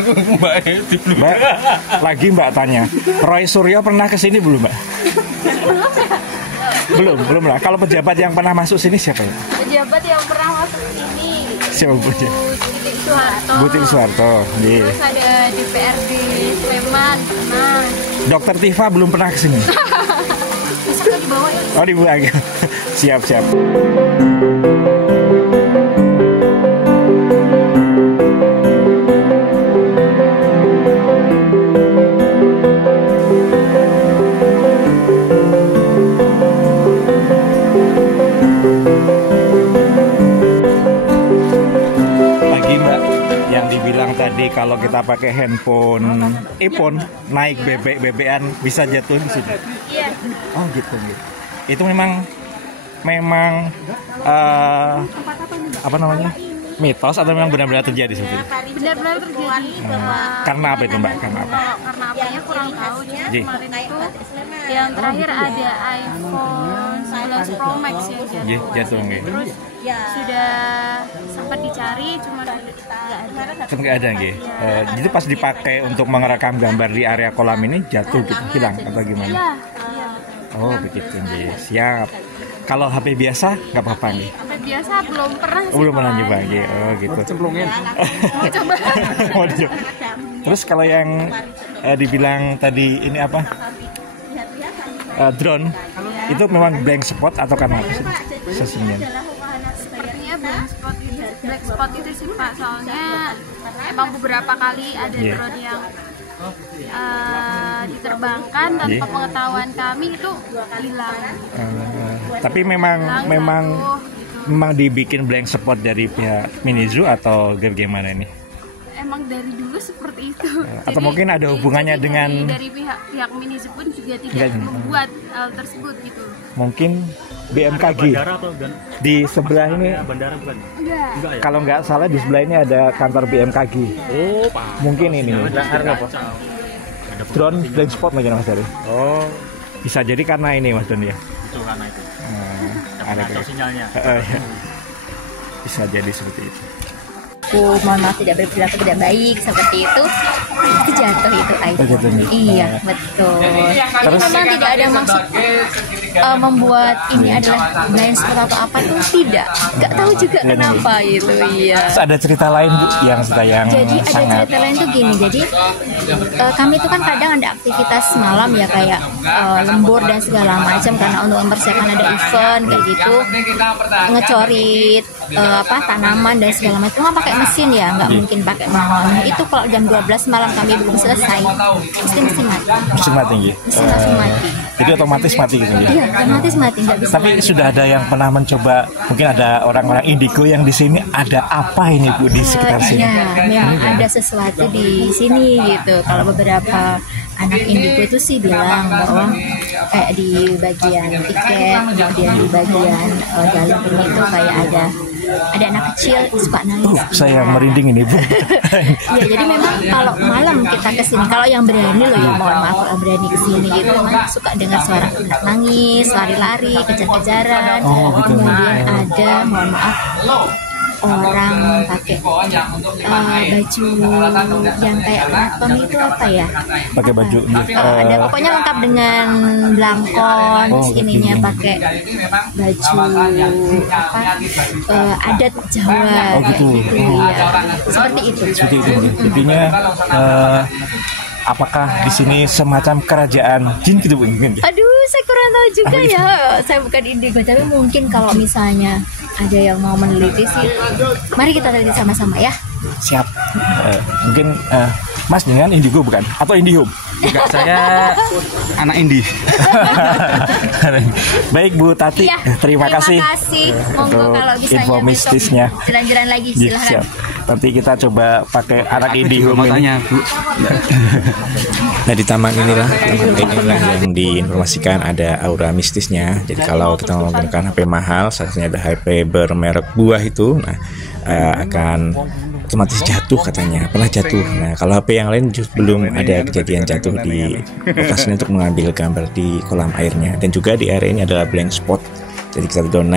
Mbak, lagi Mbak tanya, Roy Suryo pernah kesini belum Mbak? Belum lah. Kalau pejabat yang pernah masuk sini siapa ya? Pejabat yang pernah masuk sini. Siapa Bu Titik Soeharto. Bu Titik Soeharto. Terus ada DPRD Sleman pernah. Dokter Tifa belum pernah kesini. Bisa nggak dibawa ya? Oh dibawa. Siap. Tadi kalau kita pakai handphone iPhone naik BB-an bisa jatuh di sini. Iya. Oh gitu. Itu memang apa namanya? Mitos atau memang benar-benar terjadi seperti itu? Benar-benar terjadi. Karena apa itu Mbak? Karena apa? Karena apanya kurang tahu. Kemarin itu yang terakhir ada iPhone 11 Pro Max yang jatuh. Terus sudah sempat dicari, cuma nggak ada nggih. Jadi pas dipakai untuk merekam gambar di area kolam ini jatuh gitu, hilang atau gimana? Iya. Oh begitu nggih. Siap. Kalau HP biasa nggak apa-apa nih. HP biasa belum pernah sih. Belum pernah nyoba nggih. Oh gitu. Cemplungin. Mau coba. Terus kalau yang dibilang tadi ini apa? Drone itu memang blank spot atau karena apa sih? Sesungguhnya. Sepertinya black spot itu sih Pak, soalnya emang beberapa kali ada drone yang diterbangkan tanpa pengetahuan kami itu hilang. Tapi memang dibikin blank spot dari pihak Minizoo atau bagaimana ini? Emang dari dulu seperti itu. Atau mungkin ada hubungannya dengan dari pihak Minizoo pun juga tidak membuat hal tersebut gitu. Mungkin BMKG di sebelah ini. Bandara bukan? Enggak. Kalau nggak salah di sebelah ini ada kantor BMKG. Oh, mungkin ini. Drone blank spot mungkin Mas Dari. Oh, bisa jadi karena ini Mas Don ya. itu karena itu. Ada sinyalnya. Bisa jadi seperti itu. Mohon maaf tidak berperilaku tidak baik seperti itu jatuh itu iPhone. Iya betul. Jadi memang tidak ada maksud membuat ini adalah blind spot atau apa tuh tidak. Nggak tahu juga kenapa itu. Iya. Terus ada cerita lain Bu yang jadi ada cerita lain tuh gini. Jadi kami tuh kan kadang ada aktivitas malam ya kayak lembur dan segala macam karena untuk mempersiapkan ada event kayak gitu ngecorit tanaman dan segala macam kan pakai mesin ya, nggak mungkin pakai manual. Itu kalau jam 12 malam kami belum selesai, mesin mati. Mesin mati gitu. Mesin langsung mati. Jadi otomatis mati gitu ya. Iya, otomatis mati nggak bisa. Tapi sudah ada yang pernah mencoba, mungkin ada orang-orang indigo yang di sini ada apa ini Bu di sekitar sini? Ya, ada sesuatu di sini gitu. Kalau beberapa anak indigo itu sih bilang bahwa kayak di bagian tiket, kemudian di bagian dalam ini tuh kayak ada anak kecil suka nangis. Saya merinding ini Bu. Ya jadi memang kalau malam kita kesini, kalau yang berani loh ya mohon maaf kalau berani kesini itu memang suka dengar suara anak nangis, lari-lari, kejar-kejaran. Kemudian ada mohon maaf orang pakai baju yang kayak lempeng itu apa ya? Pakai baju. Ada pokoknya lengkap dengan belangkon, ininya pakai baju adat Jawa gitu. Ya. Seperti itu. Seperti itu. Intinya apakah di sini semacam kerajaan jin gitu Bu? Aduh, saya kurang tahu juga ya. Saya bukan indigo, tapi mungkin kalau misalnya ada yang mau meneliti sih, mari kita teliti sama-sama ya. Siap. Mungkin Mas dengan indigo bukan? Atau indihome? Enggak, saya anak indie. Baik Bu Tati, Ya, terima kasih. Monggo kalau bisa info mistisnya. Jalan-jalan lagi silahkan. Siap. Nanti kita coba pakai anak indihome mau ini. tanya, Bu. Nah di taman inilah yang diinformasikan ada aura mistisnya. Jadi kalau kita menggunakan HP mahal, salah satunya ada HP bermerek buah itu, nah akan otomatis jatuh katanya, pernah jatuh. Nah kalau HP yang lain belum ada kejadian jatuh di lokasi untuk mengambil gambar di kolam airnya. Dan juga di area ini adalah blank spot. Jadi kita drone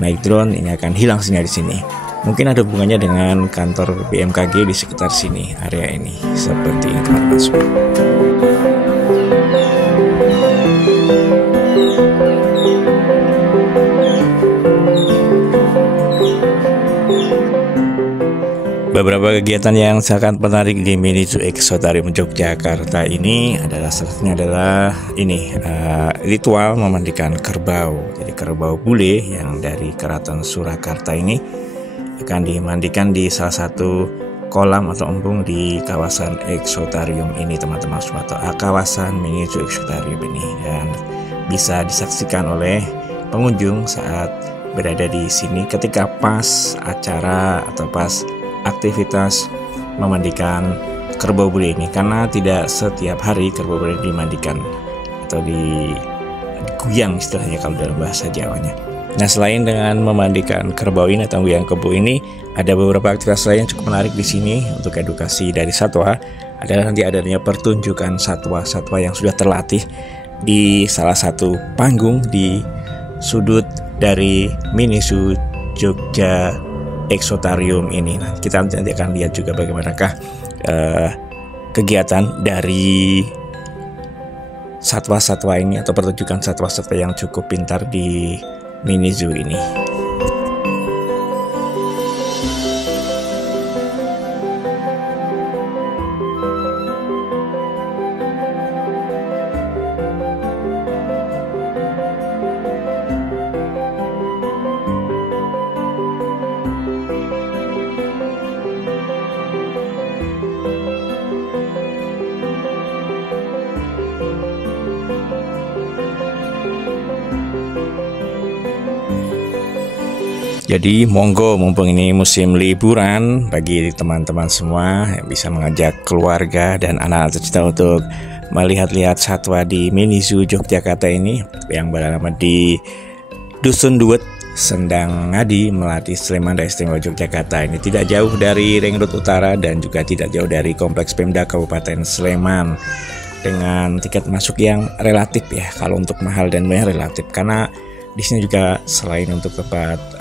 naik drone ini akan hilang sinyal di sini. mungkin ada hubungannya dengan kantor BMKG di sekitar sini, area ini, seperti ini teman-teman semua. Beberapa kegiatan yang sangat menarik di Mini Zoo Exotarium Yogyakarta ini adalah salah satunya adalah ini ritual memandikan kerbau. Jadi kerbau bule yang dari Keraton Surakarta ini akan dimandikan di salah satu kolam atau embung di kawasan Exotarium ini teman-teman semua, atau kawasan Mini Zoo Exotarium ini, dan bisa disaksikan oleh pengunjung saat berada di sini ketika pas acara atau pas aktivitas memandikan kerbau bule ini, karena tidak setiap hari kerbau bule dimandikan atau diguyang istilahnya kalau dalam bahasa Jawanya. Nah, selain dengan memandikan kerbau ini atau guyang kerbau ini, ada beberapa aktivitas lain yang cukup menarik di sini untuk edukasi dari satwa. Adalah nanti adanya pertunjukan satwa-satwa yang sudah terlatih di salah satu panggung di sudut dari Mini Zoo Jogja Exotarium ini. Nah, kita nanti akan lihat juga bagaimanakah kegiatan dari satwa-satwa ini atau pertunjukan satwa-satwa yang cukup pintar di Mini Zoo ini. Jadi monggo, mumpung ini musim liburan, bagi teman-teman semua yang bisa mengajak keluarga dan anak-anak tercinta untuk melihat-lihat satwa di Mini Zoo Yogyakarta ini yang berada di Dusun Duet, Sendang Ngadi, Melati, Sleman, Daerah Istimewa Yogyakarta. Ini tidak jauh dari Ring Road Utara dan juga tidak jauh dari Kompleks Pemda Kabupaten Sleman, dengan tiket masuk yang relatif ya, kalau untuk mahal dan murah relatif, karena di sini juga selain untuk tempat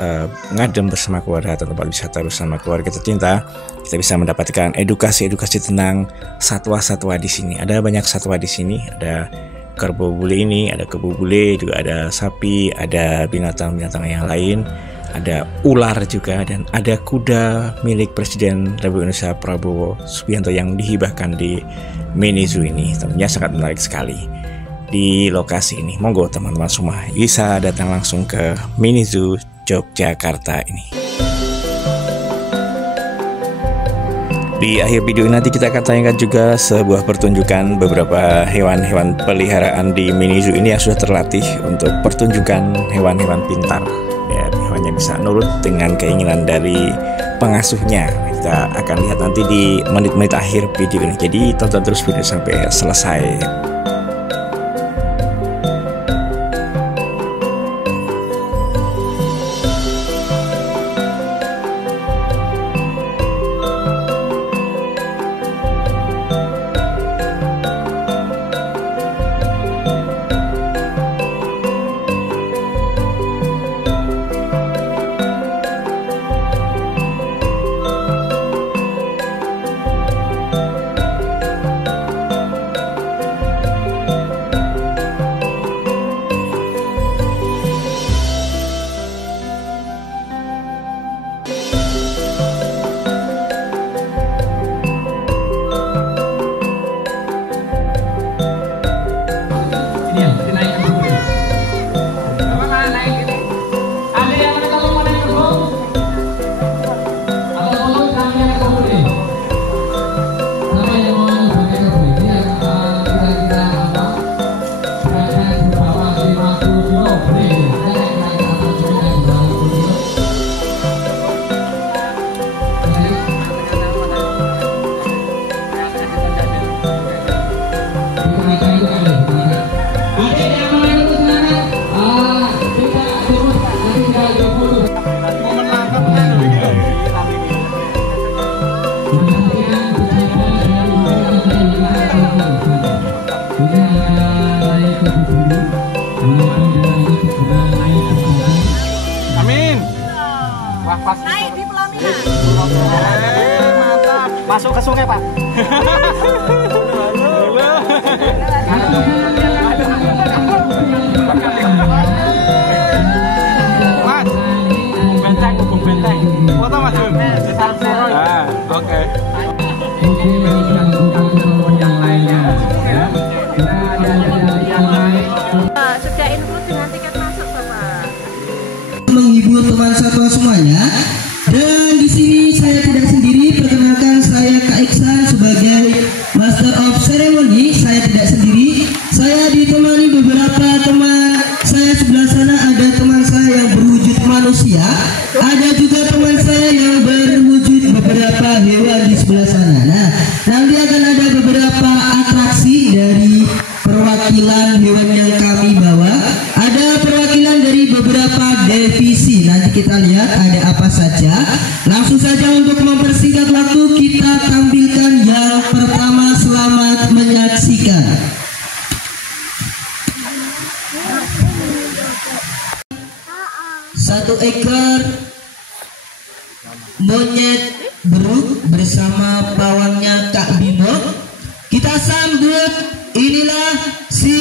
ngadem bersama keluarga atau tempat wisata bersama keluarga tercinta, kita bisa mendapatkan edukasi tentang satwa-satwa di sini. Ada banyak satwa di sini, ada kerbau bule ini, ada kebo bule, juga ada sapi, ada binatang-binatang yang lain, ada ular juga, dan ada kuda milik Presiden Republik Indonesia Prabowo Subianto yang dihibahkan di Mini Zoo ini. Tentunya sangat menarik sekali di lokasi ini. Monggo teman-teman semua bisa datang langsung ke Mini Zoo Yogyakarta ini. Di akhir video ini nanti kita akan tayangkan juga sebuah pertunjukan beberapa hewan-hewan peliharaan di Mini Zoo ini yang sudah terlatih untuk pertunjukan hewan-hewan pintar. Ya, hewannya bisa nurut dengan keinginan dari pengasuhnya. Kita akan lihat nanti di menit-menit akhir video ini. Jadi tonton terus video sampai selesai. masuk ke sungai, Pak. Mas, hubung benteng. Foto Mas Jun. Oke. Yang lainnya, ya. Sudah include dengan tiket masuk, Bapak. Menghibur teman satwa semuanya. Dan di sini saya tidak sendiri. Perkenalkan, saya Kak Iksan sebagai Master of Ceremony. Saya tidak sendiri. Saya ditemani beberapa teman saya. Sebelah sana ada teman saya yang berwujud manusia. Ada juga teman saya yang berwujud beberapa hewan di sebelah sana. Nah, nanti akan ada beberapa atraksi dari perwakilan hewan yang kami bawa. Ada perwakilan dari beberapa divisi. Nanti kita lihat ada apa saja. Langsung saja untuk mempersingkat waktu, kita tampilkan yang pertama. Selamat menyaksikan. Satu ekor monyet beruk bersama pawangnya Kak Bimo. Kita sambut. Inilah si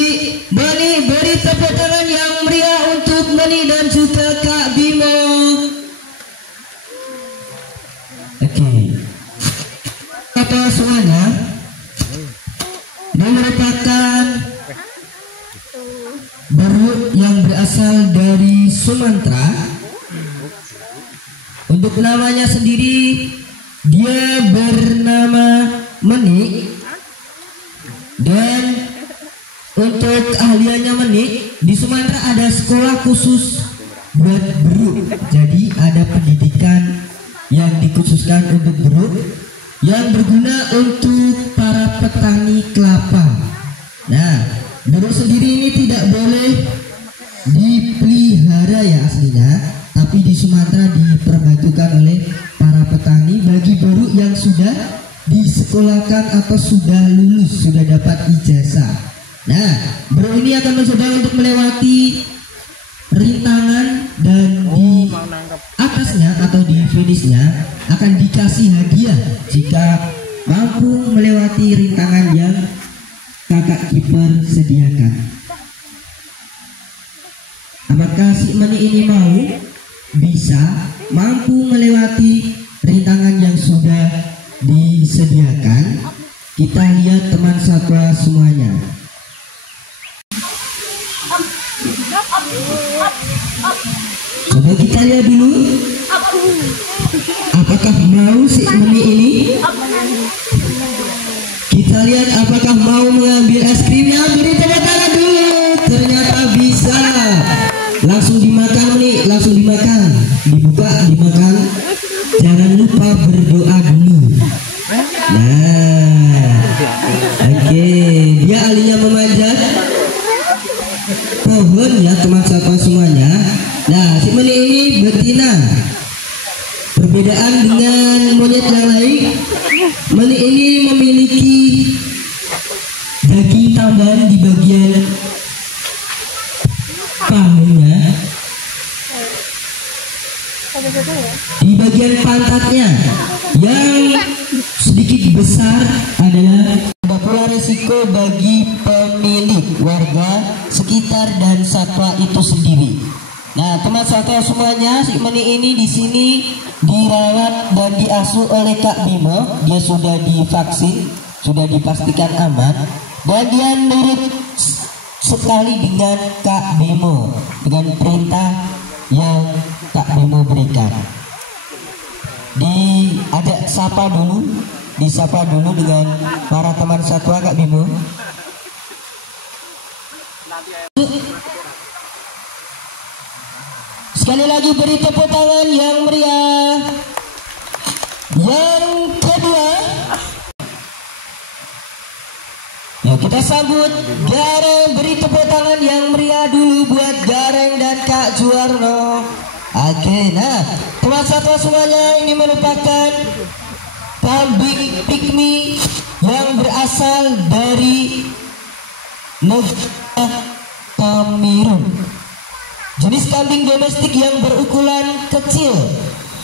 Mani. Beri tepuk tangan yang meriah untuk Mani dan juga Kak Bimo. Oke. Kata semuanya, ini merupakan beruk yang berasal dari Sumatera. Untuk namanya sendiri, dia bernama Mani. Dan untuk keahliannya Mani, di Sumatera ada sekolah khusus buat beruk. Jadi ada pendidikan yang dikhususkan untuk beruk yang berguna untuk para petani kelapa. Nah, beruk sendiri ini tidak boleh dipelihara ya aslinya, tapi di Sumatera diperbantukan oleh para petani bagi beruk yang sudah disekolahkan atau sudah lulus, sudah dapat ijazah. Nah, beruk ini akan mencoba untuk melewati rintangan dan di atasnya atau di finishnya akan dikasih hadiah jika mampu melewati rintangan yang kakak kiper sediakan. Apakah si Mani ini mau bisa mampu melewati rintangan yang sudah disediakan? Kita lihat teman satwa semuanya. Coba kita lihat dulu. Apakah mau si Mani ini? Kita lihat apakah mau mengambil es krimnya. Beri tepuk tangan dulu. Ternyata bisa. Langsung dimakan Mani, langsung dimakan. Dibuka, dimakan. Jangan lupa berdoa dulu. Nah, oke. Dia ahlinya memanjat pohon ya teman satwa semuanya. Nah, si Mani ini betina. Perbedaan dengan monyet yang lain, Mani ini memiliki daging tambahan di bagian paha, di bagian pantatnya yang sedikit besar adalah ada pula resiko bagi pemilik, warga sekitar dan satwa itu sendiri. Nah, teman satwa semuanya, si Mani ini di sini dirawat dan diasuh oleh Kak Bimo. Dia sudah divaksin, sudah dipastikan aman, dan dia nurut sekali dengan Kak Bimo, dengan perintah yang Kak Bimo berikan. Disapa dulu dengan para teman satwa Kak Bimo. Sekali lagi beri tepuk tangan yang meriah. Yang kedua, ya, kita sambut Gareng. Beri tepuk tangan yang meriah dulu buat Gareng dan Kak Juwarno. Oke, nah teman satwa semuanya, ini merupakan kambing pygmy yang berasal dari negara Kamerun. Jenis kambing domestik yang berukuran kecil.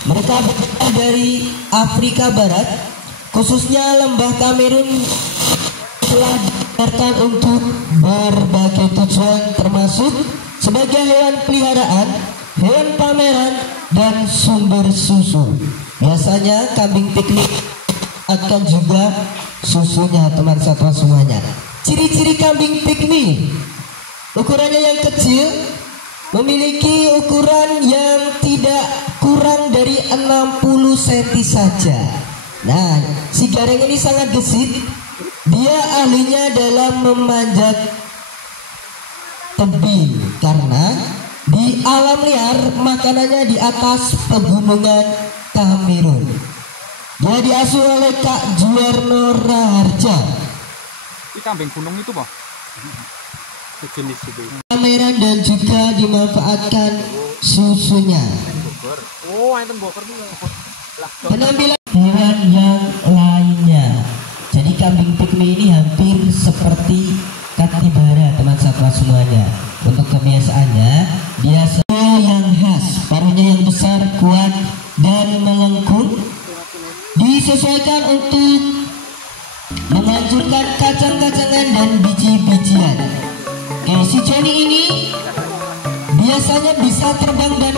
Mereka berasal dari Afrika Barat. khususnya lembah Kamerun telah digunakan untuk berbagai tujuan termasuk sebagai hewan peliharaan, hewan pameran, dan sumber susu. Biasanya kambing piknik akan juga susunya teman satwa semuanya. Ciri-ciri kambing piknik: ukurannya yang kecil, memiliki ukuran yang tidak kurang dari 60 cm saja. Nah, si gareng ini sangat gesit. Dia ahlinya dalam memanjat tebing karena di alam liar makanannya di atas pegunungan Kamerun. Dia diasuh oleh Kak Juwarno Raharja. Ini kambing gunung itu, Pak. Sejenis itu. Pameran dan juga dimanfaatkan susunya. Oh, enten bokor dulu. Penampilan hewan yang lainnya. Jadi kambing pikmi ini hampir seperti kapibara teman satwa semuanya. Untuk kebiasaannya, dia yang khas, paruhnya yang besar, kuat, dan melengkung. Disesuaikan untuk menghancurkan kacang-kacangan dan biji-bijian. Oke, si Johnny ini biasanya bisa terbang dan